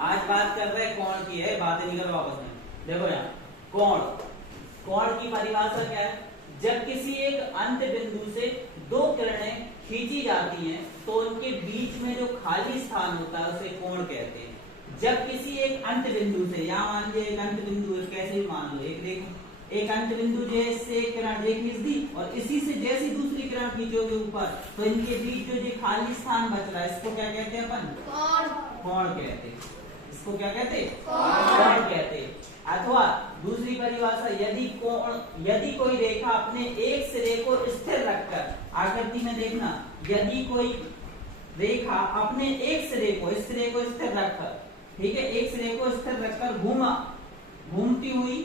आज बात कर रहे हैं कोण की है, बातें नहीं करो आपस में। देखो यहाँ कोण, कोण की परिभाषा क्या है? जब किसी एक अंत बिंदु से दो किरणें खींची जाती हैं तो उनके बीच में जो खाली स्थान होता है उसे कोण कहते हैं। जब किसी एक अंत बिंदु से, यहाँ मान लीजिए एक अंत बिंदु है, कैसे भी मान लो, एक देखो एक अंत बिंदु जैसे एक किरण ये खींच दी और इसी से जैसी दूसरी किरण खींचोगे ऊपर तो इनके बीच जो खाली स्थान बच रहा है इसको क्या कहते हैं अपन? कोण। कोण कहते हैं। इसको क्या कहते हैं? कोण कहते हैं। अथवा दूसरी परिभाषा, यदि कोई रेखा अपने एक सिरे को स्थिर रखकर, आकृति में देखना, यदि कोई रेखा अपने एक सिरे को, इस सिरे को स्थिर रखकर, ठीक है, एक सिरे को स्थिर रखकर घूमती हुई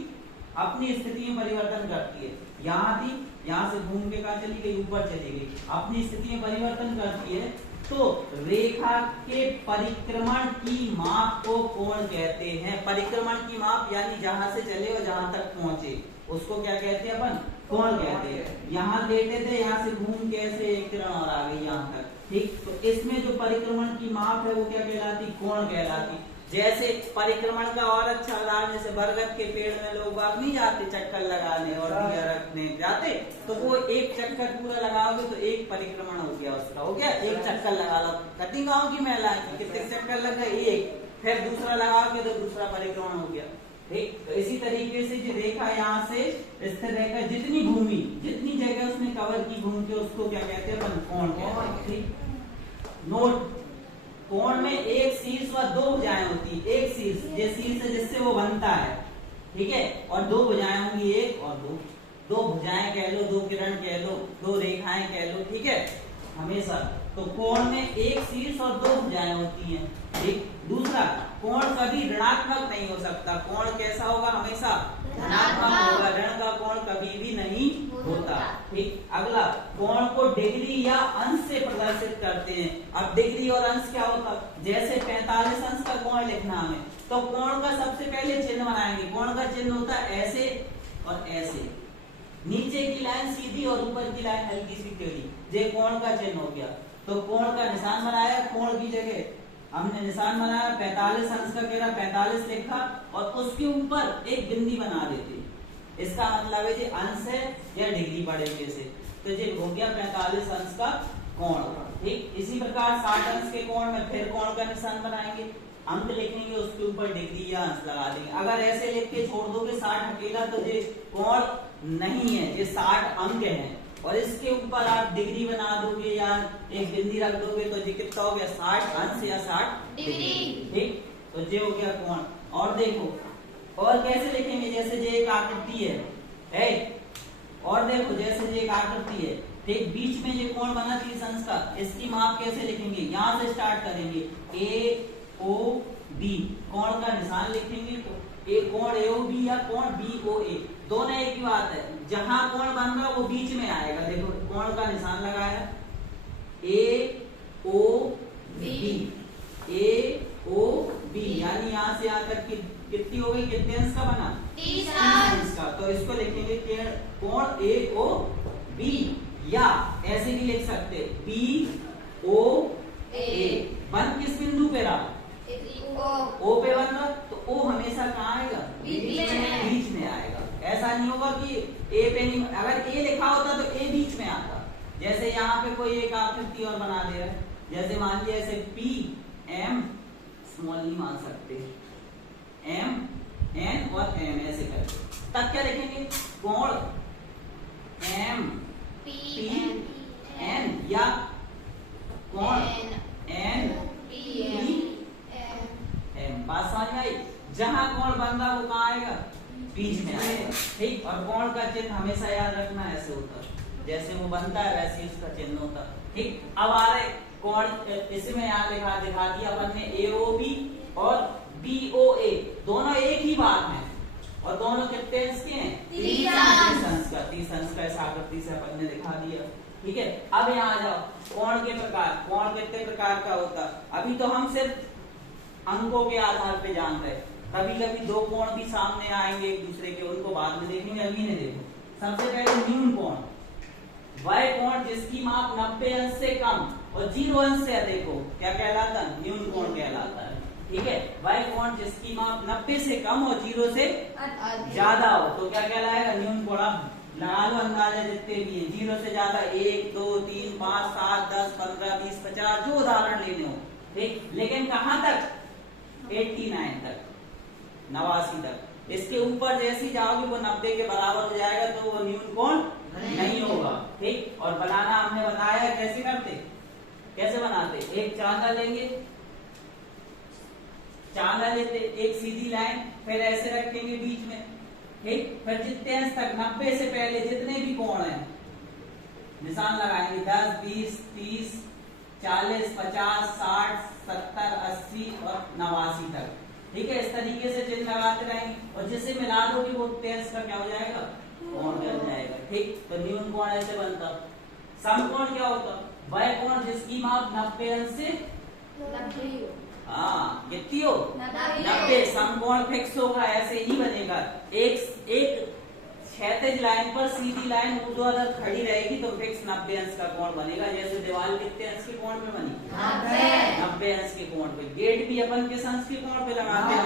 अपनी स्थिति में परिवर्तन करती है। यहाँ थी, यहाँ से घूम के कहा चली गई, ऊपर चली गई, अपनी स्थिति में परिवर्तन करती है तो रेखा के परिक्रमण की माप को कोण कहते हैं। परिक्रमण की माप यानी जहां से चले और जहां तक पहुंचे उसको क्या कहते हैं अपन? कोण कहते हैं। यहाँ लेटे थे, यहाँ से घूम के ऐसे एक किरण और आ गई यहाँ तक, ठीक, तो इसमें जो परिक्रमण की माप है वो क्या कहलाती? कोण कहलाती। जैसे परिक्रमण का और अच्छा उदाहरण, जैसे बरगद के पेड़ में लोग बाग नहीं जाते चक्कर लगाने और दिया रखने जाते, तो वो एक चक्कर पूरा लगाओगे तो एक परिक्रमण हो गया उसका, हो गया एक चक्कर लगा लो। कटिंग गाँव की महिला कितने चक्कर लग गए? एक, फिर दूसरा लगाओगे तो दूसरा परिक्रमण हो गया, ठीक। तो इसी तरीके से जो रेखा यहाँ से स्थिर रहकर जितनी भूमि, जितनी जगह उसने कवर की घूम के, उसको क्या कहते हैं अपन? कोण कहते हैं, ठीक। नोट, कोण में एक शीर्ष व दो भुजाएं होती है। एक शीर्ष, ये शीर्ष है जिससे वो बनता है, ठीक है, और दो भुजाएं होंगी, एक और दो, दो भुजाएं कह लो, दो किरण कह लो, दो रेखाएं कह लो, ठीक है, हमेशा। तो कोण में एक शीर्ष और दो भुजाएं होती हैं, ठीक। दूसरा, कोण कभी ऋणात्मक नहीं हो सकता। कोण कैसा होगा? हमेशा धनात्मक होगा। ऋण का कोण कभी भी नहीं होता, ठीक। अगला, कोण को डिग्री या अंश से प्रदर्शित करते हैं। अब डिग्री और अंश क्या होता? जैसे 45 अंश का कोण लिखना हमें, तो कोण का सबसे पहले चिन्ह बनाएंगे। कोण का चिन्ह होता है ऐसे और ऐसे, नीचे की लाइन सीधी और ऊपर की लाइन हल्की सी टेढ़ी, ये कोण का चिन्ह हो गया। तो कोण का निशान बनाया, कोण की जगह हमने निशान बनाया, 45 अंश का घेरा 45 लिखा और उसके ऊपर एक बिंदी बना देते। इसका मतलब है जो अंश है या डिग्री बढ़ेंगे से, तो ये हो गया 45 अंश का कोण, ठीक। इसी प्रकार 60 अंश के कोण में फिर कोण का निशान बनाएंगे, अंक लिखेंगे, उसके ऊपर डिग्री या अंश लगा देंगे। अगर ऐसे लिख के छोड़ दोगे 60 अकेला तो ये कोण नहीं है, ये 60 अंक है, और इसके ऊपर आप डिग्री बना दोगे या एक बिंदी रख दोगे तो ये कितना हो गया? 60 अंश या 60 डिग्री, ठीक। तो ये हो गया कोण। और देखो और कैसे लिखेंगे, जैसे ये एक आकृति है, और देखो जैसे ये एक आकृति है, ठीक, बीच में ये कोण बना 30 अंश का, इसकी माप कैसे लिखेंगे? यहाँ से स्टार्ट करेंगे, ए ओ बी, कोण का निशान लिखेंगे, तो ए कोण ए ओ बी या कोण बी ओ ए, दोनों एक ही बात है। जहां कोण बन रहा वो बीच में आएगा। देखो कोण का निशान लगाया, ए ओ बी, ए ओ बी, यानी यहाँ से यहाँ तक कितनी हो गई? कितने अंश का बना? 30 अंश का। तो इसको लिखेंगे कोण ए ओ बी, या ऐसे भी लिख सकते बी ओ ए। बन किस बिंदु पे रहा? ओ पे बन रहा, तो ओ हमेशा कहाँ आएगा? बीच में आएगा। ऐसा नहीं होगा कि ए पे नहीं, अगर ए लिखा होता तो ए बीच में आता। जैसे यहाँ पे कोई एक आकृति और बना दे रहा है, जैसे मान लिया ऐसे पी एम, स्मॉल नहीं मान सकते, एम एन और एम ऐसे करके, तब क्या लिखेंगे? कोण एम पी एन या कोण एन पी एम। बात समझ में आई? जहां कोण बन रहा वो कहाँ आएगा? बीच में आएगा, ठीक। और कोण का चिन्ह हमेशा याद रखना ऐसे होता है, जैसे वो बनता है वैसे ही उसका चिन्ह होता है, ठीक। अब आ रहे कोण, इसमें यहाँ दिखा दिया अपन ने ए ओ बी और बी ओ ए, दोनों एक ही बात है और दोनों कितने अंश के हैं? 30 अंश का। 30 अंश का इस आकृति से अपन ने दिखा दिया, ठीक है। अब यहाँ आ जाओ, कोण के प्रकार। कोण कितने प्रकार का होता? अभी तो हम सिर्फ अंकों के आधार पे जान रहे, कभी कभी दो कोण भी सामने आएंगे एक दूसरे के, उनको बाद में देखेंगे। अभी ने देखो, सबसे पहले न्यून कोण, वह कोण जिसकी माप 90 अंश से कम और 0 अंश से अधिक हो, क्या कहलाता है? न्यून कोण कहलाता है, ठीक है। वह कोण जिसकी माप 90 से कम हो 0 से ज्यादा हो तो क्या कहलाएगा न्यून कोण। लगा लो अंदाजा जितने भी है 0 से ज्यादा 1 2 3 5 7 10 15 20 50 जो उदाहरण लेने हो ठीक। लेकिन कहां तक 89 तक 89 तक। इसके ऊपर जैसे जाओगे वो 90 के बराबर हो जाएगा तो वो न्यून कोण नहीं होगा ठीक। और बनाना हमने बताया कैसे करते कैसे बनाते। एक चांदा लेंगे चांदा लेते एक सीधी लाइन फिर ऐसे रखेंगे बीच में ठीक। फिर जितने अंश तक 90 से पहले जितने भी कोण हैं निशान लगाएंगे 10 20 30 40 50 60 70 80 और 89 तक ठीक है। इस तरीके से चिन्ह लगाते रहेंगे और जिसे मिला दोगे वो अंश का क्या हो जाएगा कोण बन जाएगा ठीक। तो न्यून कोण ऐसे बनता। समकोण क्या होता वह कोण जिसकी माप 90 अंश से कितनी हो 90। समकोण फिक्स होगा ऐसे ही बनेगा। एक क्षैतिज लाइन पर सीधी लाइन ऊर्ध्वाधर खड़ी रहेगी तो फिक्स 90 अंश का कोण बनेगा। जैसे दीवार कितने अंश के कोण पे बनी 90 अंश के कोण पे। गेट भी अपन किस अंश के कोण पे लगाते हैं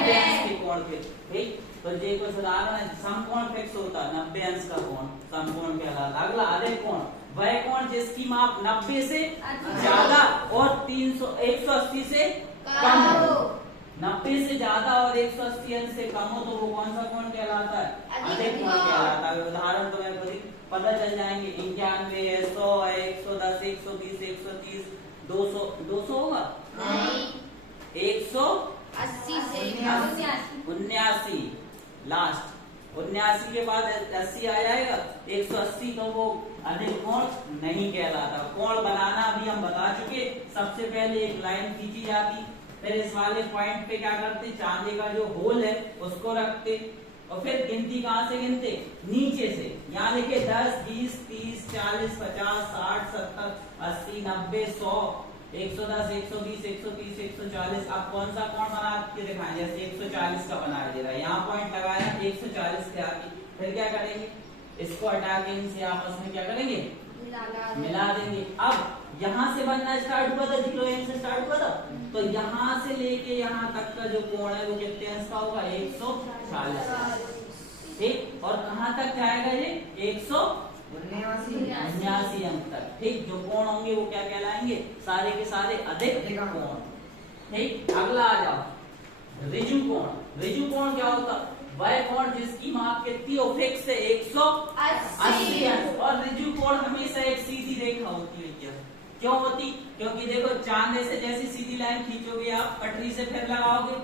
90 अंश के कोण पे ठीक। तो ये कुछ उदाहरण है समकोण फिक्स होता 90 अंश का कोण समकोण कहलाता। अगला अधिक कोण वह कोण जिसकी माप 90 से ज्यादा और 180 से कम हो। 90 से ज्यादा और 180 अंश से कम हो तो वो कौन सा कोण कहलाता है अधिक कोण कहलाता है। उदाहरण तो मैं पता चल जाएंगे 91 है 100 है 110 120 130 200 200 होगा 180 से 79 लास्ट 79 के बाद 80 आ जाएगा 180 तो वो अधिक कोण नहीं कहलाता। कोण बनाना अभी हम बता चुके। सबसे पहले एक लाइन खींची जाती फिर इस वाले पॉइंट पे क्या करते चांदी का जो होल है उसको रखते और फिर गिनती कहां से गिनते नीचे से। यहाँ लिखे 10 20 30 40 50 60 70 80 90 100 110 120 130 140। अब कौन सा कोण बना के दिखाएं जैसे 140 का बना दे रहा है। यहाँ पॉइंट लगाया 140 के आगे फिर क्या करेंगे इसको हटा के इनसे आपस में क्या करेंगे मिला देंगे। अब यहाँ से बनना स्टार्ट हुआ था 0 से स्टार्ट हुआ था तो यहाँ से लेके यहाँ तक का जो कोण है वो कितने अंश का होगा 140 ठीक। और कहाँ तक जाएगा ये 179 अंक तक ठीक। जो कोण होंगे वो क्या कहलाएंगे सारे के सारे अधिक कोण ठीक। अगला आ जाओ ऋजु कोण। ऋजु कोण क्या होता वह कोण जिसकी माप कितनी हो फिक्स है 180 अंश। और ऋजु कोण हमेशा एक सीधी रेखा होती है। क्यों होती क्योंकि देखो चांदे से जैसी सीधी लाइन खींचोगे आप पटरी से फिर लगाओगे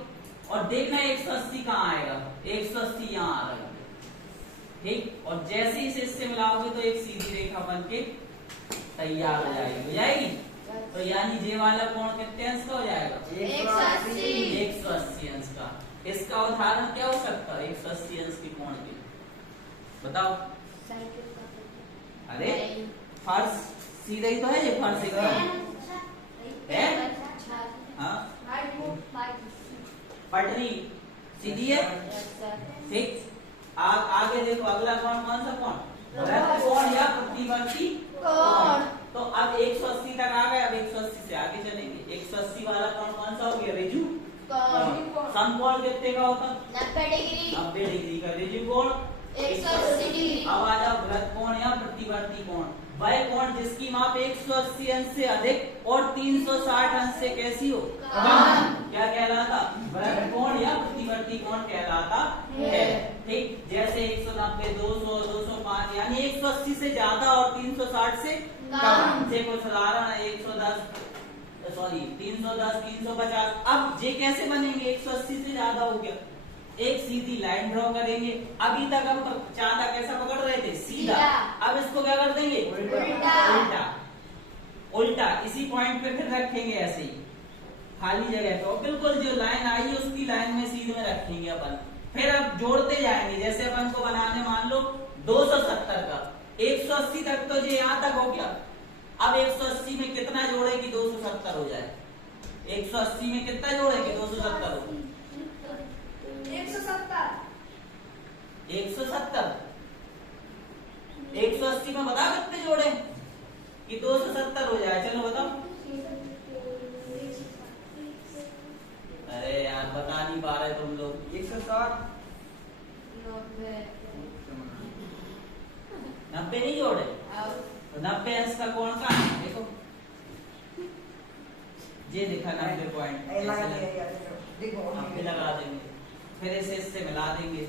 और देखना 180 कहाँ आएगा 180 यहाँ आ रहा है ठीक। और जैसे ही इससे मिलाओगे तो एक सीधी रेखा बन के तैयार हो जाएगी तो यानी ये वाला कोण कितने अंश का हो जाएगा 180 अंश का। इसका उदाहरण क्या हो सकता है 180 अंश के कोण के बताओ। अरे फर्श सीधा ही तो है ये फर्श एकदम है हाँ पटरी सीधी है ठीक। आगे देखो अगला कोण कौन सा कोण वृत्त कोण या प्रतिवर्ती कोण। तो अब 180 तक आ गए। अब 180 से आगे चलेंगे 180 वाला कोण कौन सा हो गया ऋजु कोण। समकोण कितने का होता 90 डिग्री का ऋजु कोण 180 डिग्री। अब आ जाओ वृत्त कोण या प्रतिवर्ती कोण। वह कोण जिसकी माप 180 अंश से अधिक और 360 अंश से कैसी हो कम क्या कहलाता वृत्त कोण या प्रतिवर्ती कोण कहलाता है ठीक। जैसे 190 200 205 यानी 180 से ज्यादा और 360 से कम से कुछ उदाहरण है 110 सॉरी 310 350। अब ये कैसे बनेंगे 180 से ज्यादा हो गया एक सीधी लाइन ड्रॉ करेंगे। अभी तक हम चांदा कैसा पकड़ रहे थे सीधा। अब इसको क्या कर देंगे उल्टा उल्टा इसी पॉइंट पे फिर रखेंगे ऐसे ही खाली जगह पे और बिल्कुल जो लाइन आई है उसकी लाइन में सीधे में रखेंगे अपन। फिर अब जोड़ते जाएंगे जैसे अपन को बनाने मान लो 270 का 180 तक तो ये यहाँ तक हो गया। अब 180 में कितना जोड़े कि 270 हो जाए 180 में कितना जोड़े कि 270 हो 170 180 में बता कितने जोड़े कि 270 हो जाए। चलो बताओ। अरे यार पा रहे तुम लोग? 160 90 नहीं जोड़े? तो 90 अंश का कोण का है देखो, ये दिखा 90 पॉइंट, फिर लगा देंगे, फिर इसे इससे मिला देंगे।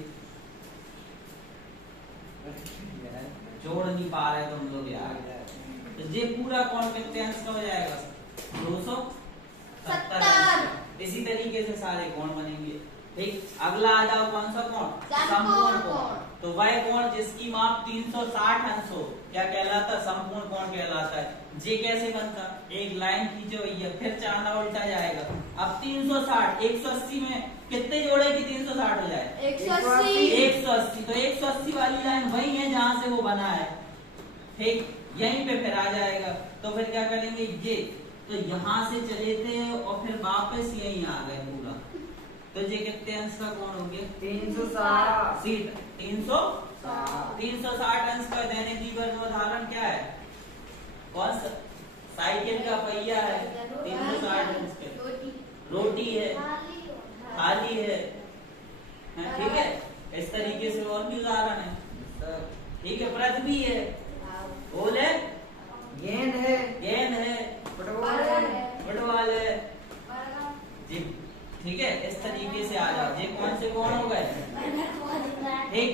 जोड़ नहीं पा रहे तुम लोग यार। तो ये पूरा कोण कितने अंश का हो जाएगा? 270। इसी तरीके से सारे कोण बनेंगे। ठीक, अगला आ जाओ, कौन सा कोण? संपूर्ण कोण। तो वह कोण जिसकी माप 360 अंश हो क्या कहलाता? संपूर्ण कोण कहलाता है। ये कैसे बनता? एक लाइन खींचो भैया, फिर चांदा उल्टा जाएगा। अब 360 180 में कितने जोड़े की 360 हो जाए? 180। तो 180 वाली लाइन वही है जहां से वो बना है। ठीक, यहीं पे फिर आ जाएगा। तो फिर क्या करेंगे? ये तो यहाँ से चले थे और फिर वापस यहीं आ गए पूरा। तो ये कितने अंश का कोण हो गया? 360। 360 अंश का दैनिक जीवन में उदाहरण क्या है? कौन सा? साइकिल का पहिया है। 360 अंश का रोटी है, थाली है। ठीक है, इस तरीके से और भी उदाहरण है। ठीक है, पृथ्वी है, ओल है, गेंद है, फुटबॉल है जी। ठीक है, इस तरीके से आ जाओ। ये कौन से कोण हो गए? ठीक,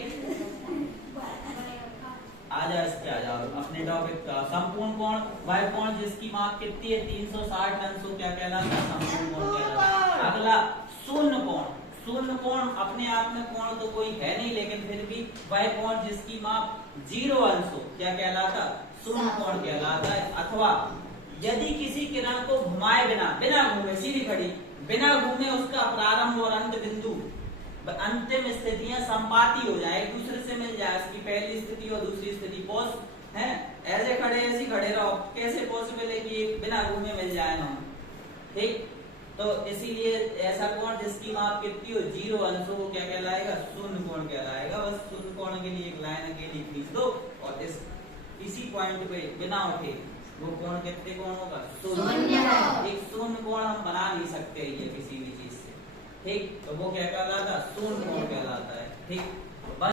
आ जाओ, इस पे आ जाओ अपने टॉपिक का। संपूर्ण कोण वह कोण जिसकी माप कितनी है? 360 अंश हो क्या कहलाता है? संपूर्ण कोण कहलाता है। अगला शून्य कोण। शून्य कोण अपने आप में कोण तो कोई है नहीं, लेकिन फिर भी वह कोण जिसकी माप 0 अंश हो क्या कहलाता? शून्य कोण कहलाता है। अथवा यदि किसी किरण को घुमाए बिना घूमे, सीधी खड़ी, बिना घूमे उसका प्रारंभ और अंत बिंदु, अंतिम स्थितियां संपाती हो जाए, एक दूसरे से मिल जाए, उसकी पहली स्थिति और दूसरी स्थिति है ऐसे खड़े ऐसे खड़े रहो, कैसे पॉसिबल है कि बिना घूमे मिल जाए ना? ठीक, तो इसीलिए ऐसा कोण जिसकी माप कितनी हो? 0 अंश हो क्या कहलाएगा? शून्य कोण कहलाएगा। बस शून्य कोण के लिए एक लाइन अकेली खींच दो और इसी पॉइंट पे बिना उठे वो कोण कितने कोण होगा? शून्य। एक शून्य कोण हम बना नहीं सकते ये किसी भी चीज से। ठीक, तो वो क्या कहलाता? शून्य कोण कहलाता है। ठीक।